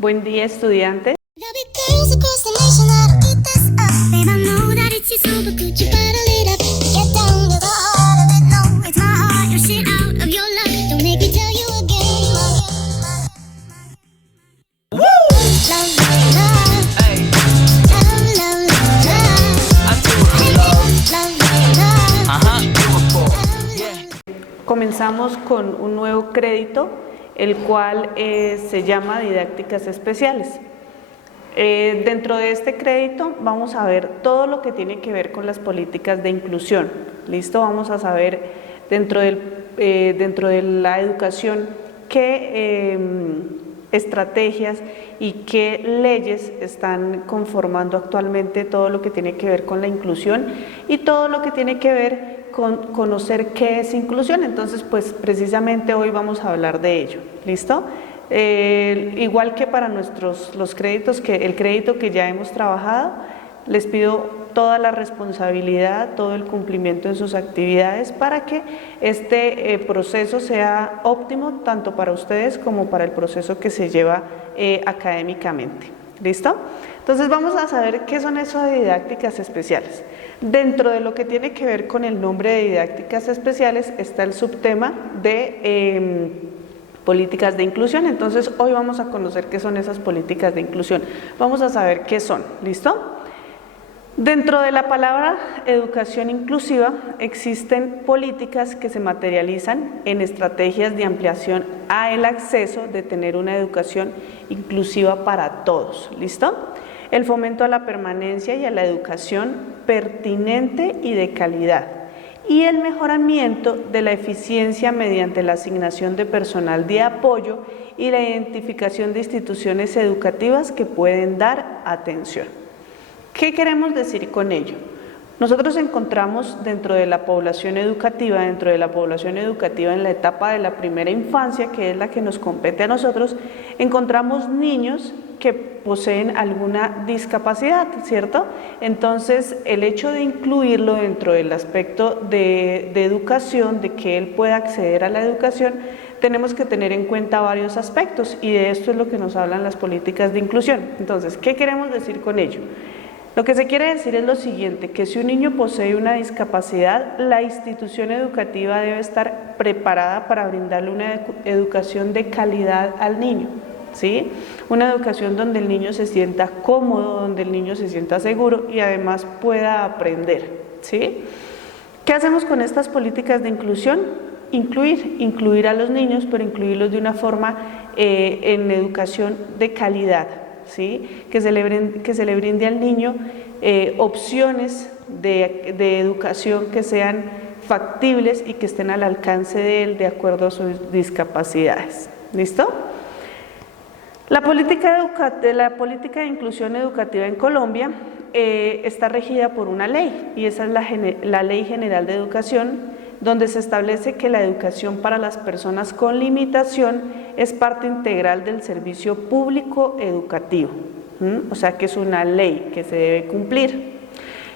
Buen día, estudiantes. Comenzamos con un nuevo crédito, el cual se llama Didácticas Especiales. Dentro de este crédito vamos a ver todo lo que tiene que ver con las políticas de inclusión. ¿Listo? Vamos a saber dentro de la educación qué estrategias y qué leyes están conformando actualmente todo lo que tiene que ver con la inclusión y todo lo que tiene que ver con conocer qué es inclusión. Entonces, pues precisamente hoy vamos a hablar de ello. ¿Listo? Igual que para los créditos, el crédito que ya hemos trabajado, les pido toda la responsabilidad, todo el cumplimiento en sus actividades para que este proceso sea óptimo tanto para ustedes como para el proceso que se lleva académicamente. ¿Listo? Entonces vamos a saber qué son eso de didácticas especiales. Dentro de lo que tiene que ver con el nombre de didácticas especiales está el subtema de políticas de inclusión. Entonces hoy vamos a conocer qué son esas políticas de inclusión. Vamos a saber qué son. ¿Listo? Dentro de la palabra educación inclusiva existen políticas que se materializan en estrategias de ampliación al acceso de tener una educación inclusiva para todos. ¿Listo? El fomento a la permanencia y a la educación pertinente y de calidad, y el mejoramiento de la eficiencia mediante la asignación de personal de apoyo y la identificación de instituciones educativas que pueden dar atención. ¿Qué queremos decir con ello? Nosotros encontramos dentro de la población educativa, en la etapa de la primera infancia, que es la que nos compete a nosotros, encontramos niños que poseen alguna discapacidad, ¿cierto? Entonces, el hecho de incluirlo dentro del aspecto de educación, de que él pueda acceder a la educación, tenemos que tener en cuenta varios aspectos, y de esto es lo que nos hablan las políticas de inclusión. Entonces, ¿qué queremos decir con ello? Lo que se quiere decir es lo siguiente, que si un niño posee una discapacidad, la institución educativa debe estar preparada para brindarle una educación de calidad al niño, ¿sí? Una educación donde el niño se sienta cómodo, donde el niño se sienta seguro y además pueda aprender, ¿sí? ¿Qué hacemos con estas políticas de inclusión? Incluir a los niños, pero incluirlos de una forma en educación de calidad, ¿sí? Que se le brinde al niño opciones de educación que sean factibles y que estén al alcance de él de acuerdo a sus discapacidades. ¿Listo? La política de inclusión educativa en Colombia está regida por una ley, y esa es la Ley General de Educación, donde se establece que la educación para las personas con limitación es parte integral del servicio público educativo. O sea que es una ley que se debe cumplir.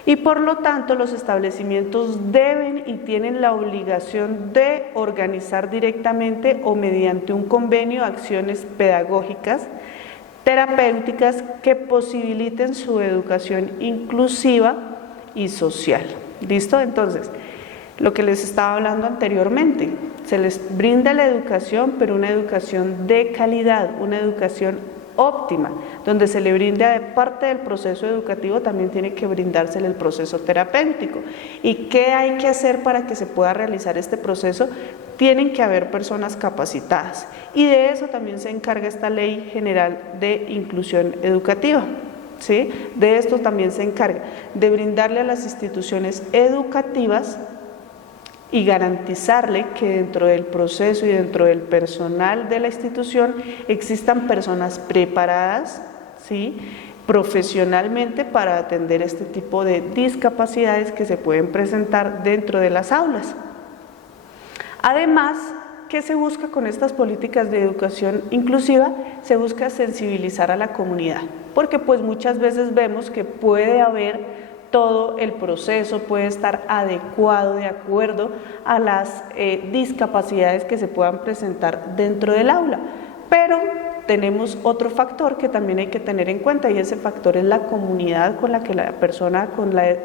Y por lo tanto los establecimientos deben y tienen la obligación de organizar directamente o mediante un convenio acciones pedagógicas, terapéuticas que posibiliten su educación inclusiva y social. ¿Listo? Entonces, lo que les estaba hablando anteriormente, se les brinda la educación, pero una educación de calidad, una educación óptima, donde se le brinda parte del proceso educativo, también tiene que brindársele el proceso terapéutico. ¿Y qué hay que hacer para que se pueda realizar este proceso? Tienen que haber personas capacitadas, y de eso también se encarga esta Ley General de Inclusión Educativa, ¿sí? De esto también se encarga, de brindarle a las instituciones educativas y garantizarle que dentro del proceso y dentro del personal de la institución existan personas preparadas, ¿sí?, profesionalmente para atender este tipo de discapacidades que se pueden presentar dentro de las aulas. Además, ¿qué se busca con estas políticas de educación inclusiva? Se busca sensibilizar a la comunidad, porque pues muchas veces vemos que puede haber todo el proceso, puede estar adecuado de acuerdo a las discapacidades que se puedan presentar dentro del aula, pero tenemos otro factor que también hay que tener en cuenta, y ese factor es la comunidad con la que la persona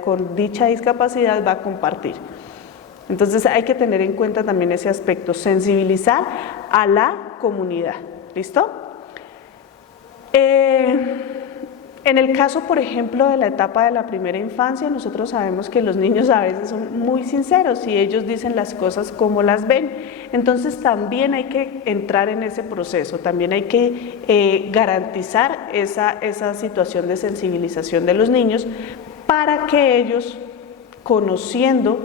con dicha discapacidad va a compartir. Entonces hay que tener en cuenta también ese aspecto, sensibilizar a la comunidad. ¿Listo? En el caso, por ejemplo, de la etapa de la primera infancia, nosotros sabemos que los niños a veces son muy sinceros y ellos dicen las cosas como las ven. Entonces también hay que entrar en ese proceso, también hay que garantizar esa situación de sensibilización de los niños para que ellos, conociendo,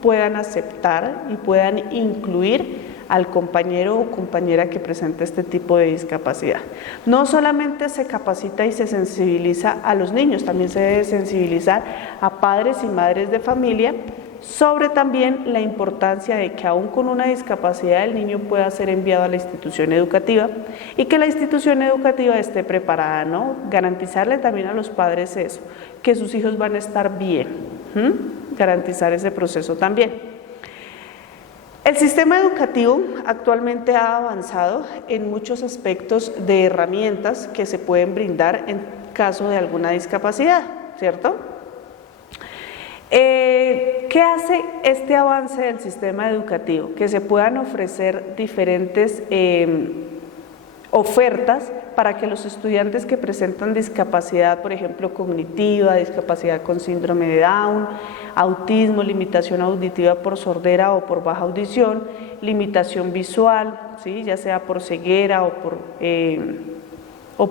puedan aceptar y puedan incluir al compañero o compañera que presenta este tipo de discapacidad. No solamente se capacita y se sensibiliza a los niños, también se debe sensibilizar a padres y madres de familia sobre también la importancia de que aún con una discapacidad el niño pueda ser enviado a la institución educativa y que la institución educativa esté preparada, ¿no? Garantizarle también a los padres eso, que sus hijos van a estar bien, garantizar ese proceso también. El sistema educativo actualmente ha avanzado en muchos aspectos de herramientas que se pueden brindar en caso de alguna discapacidad, ¿cierto? ¿Qué hace este avance del sistema educativo? Que se puedan ofrecer diferentes ofertas para que los estudiantes que presentan discapacidad, por ejemplo, cognitiva, discapacidad con síndrome de Down, autismo, limitación auditiva por sordera o por baja audición, limitación visual, ¿sí? Ya sea por ceguera o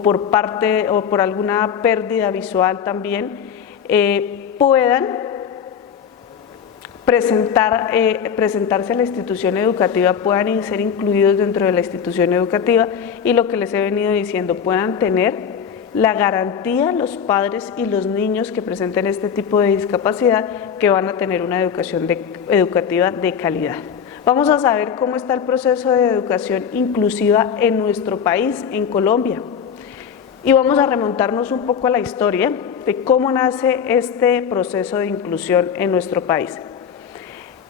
por alguna pérdida visual también, puedan presentarse a la institución educativa, puedan ser incluidos dentro de la institución educativa y lo que les he venido diciendo, puedan tener la garantía los padres y los niños que presenten este tipo de discapacidad que van a tener una educación educativa de calidad. Vamos a saber cómo está el proceso de educación inclusiva en nuestro país, en Colombia. Y vamos a remontarnos un poco a la historia de cómo nace este proceso de inclusión en nuestro país.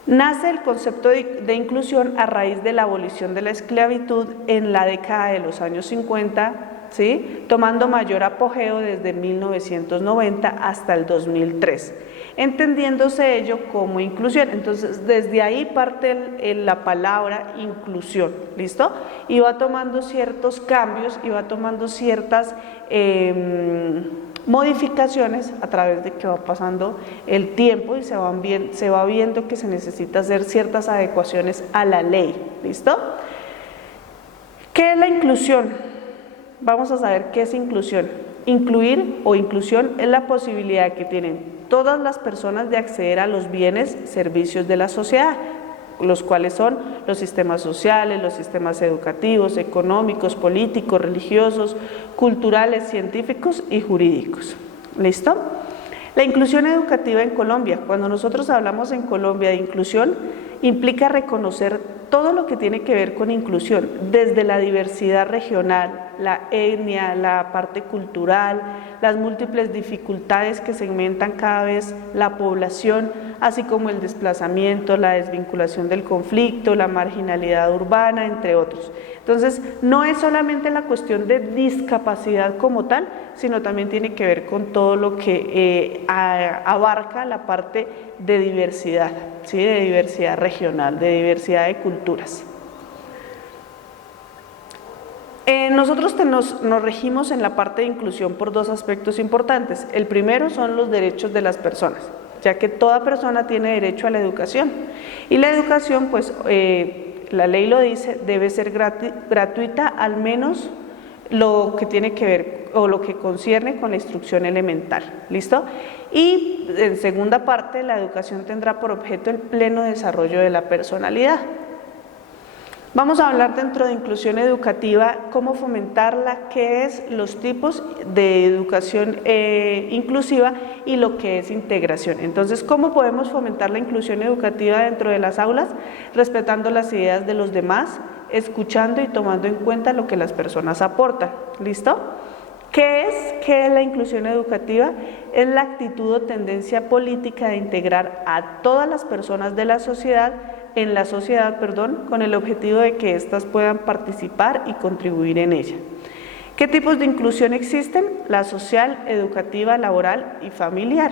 Nace el concepto de inclusión a raíz de la abolición de la esclavitud en la década de los años 50, ¿sí? Tomando mayor apogeo desde 1990 hasta el 2003, entendiéndose ello como inclusión. Entonces, desde ahí parte la palabra inclusión, ¿listo? Y va tomando ciertos cambios y va tomando ciertas modificaciones a través de que va pasando el tiempo y se va viendo que se necesita hacer ciertas adecuaciones a la ley, ¿listo? ¿Qué es la inclusión? Vamos a saber qué es inclusión. Incluir o inclusión es la posibilidad que tienen todas las personas de acceder a los bienes, servicios de la sociedad, los cuales son los sistemas sociales, los sistemas educativos, económicos, políticos, religiosos, culturales, científicos y jurídicos. ¿Listo? La inclusión educativa en Colombia. Cuando nosotros hablamos en Colombia de inclusión, implica reconocer todo lo que tiene que ver con inclusión, desde la diversidad regional, la etnia, la parte cultural, las múltiples dificultades que segmentan cada vez la población, así como el desplazamiento, la desvinculación del conflicto, la marginalidad urbana, entre otros. Entonces, no es solamente la cuestión de discapacidad como tal, sino también tiene que ver con todo lo que abarca la parte de diversidad, ¿sí? De diversidad regional, de diversidad de culturas. Nosotros nos regimos en la parte de inclusión por dos aspectos importantes. El primero son los derechos de las personas, ya que toda persona tiene derecho a la educación. Y la educación, pues, la ley lo dice, debe ser gratuita, al menos lo que tiene que ver o lo que concierne con la instrucción elemental, ¿listo? Y en segunda parte, la educación tendrá por objeto el pleno desarrollo de la personalidad. Vamos a hablar dentro de inclusión educativa, cómo fomentarla, qué es los tipos de educación inclusiva y lo que es integración. Entonces, ¿cómo podemos fomentar la inclusión educativa dentro de las aulas? Respetando las ideas de los demás, escuchando y tomando en cuenta lo que las personas aportan. ¿Listo? ¿Qué es la inclusión educativa? Es la actitud o tendencia política de integrar a todas las personas de la sociedad con el objetivo de que éstas puedan participar y contribuir en ella. ¿Qué tipos de inclusión existen? La social, educativa, laboral y familiar.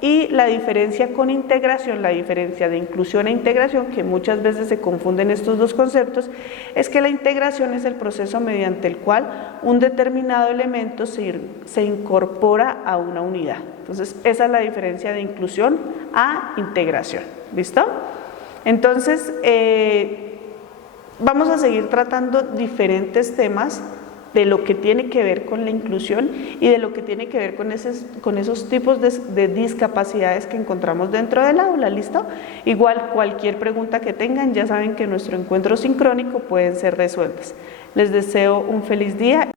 Y la diferencia con integración, la diferencia de inclusión e integración, que muchas veces se confunden estos dos conceptos, es que la integración es el proceso mediante el cual un determinado elemento se incorpora a una unidad. Entonces, esa es la diferencia de inclusión a integración. ¿Listo? Entonces, vamos a seguir tratando diferentes temas de lo que tiene que ver con la inclusión y de lo que tiene que ver con esos tipos de discapacidades que encontramos dentro del aula, ¿listo? Igual cualquier pregunta que tengan, ya saben que en nuestro encuentro sincrónico pueden ser resueltas. Les deseo un feliz día.